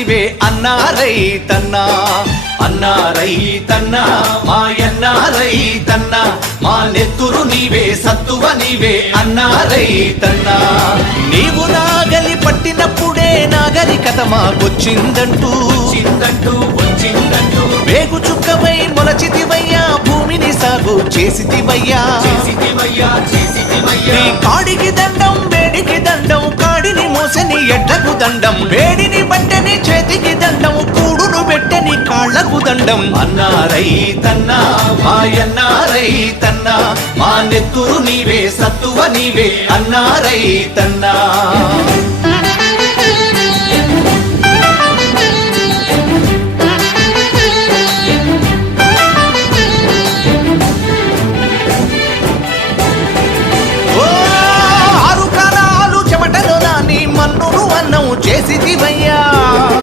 నీవే అన్నా రైతన్నా అన్నా రైతన్నా మాయన్నా రైతన్నా మా నెత్తురు నీవే సత్తువ నీవే అన్నా రైతన్నా నీవు నాగలి పట్టినప్పుడే నాగరికత మాకొచ్చిందంటూ వచ్చిందంటూ వేగు చుక్కవై మొలచితివయ్యా భూమిని సాగు చేసితివయ్యా నీ కాడికి దండం వేడికి దండం కాడిని మోసని ఎడ్లకు దండం వేడిని బట్టని చేతికి దండం కూడును పెట్టని కాళ్లకు దండం అన్నా రైతన్నా మాయన్నా రైతన్నా మా నెత్తురు నీవే సత్తువ నీవే అన్నా రైతన్నా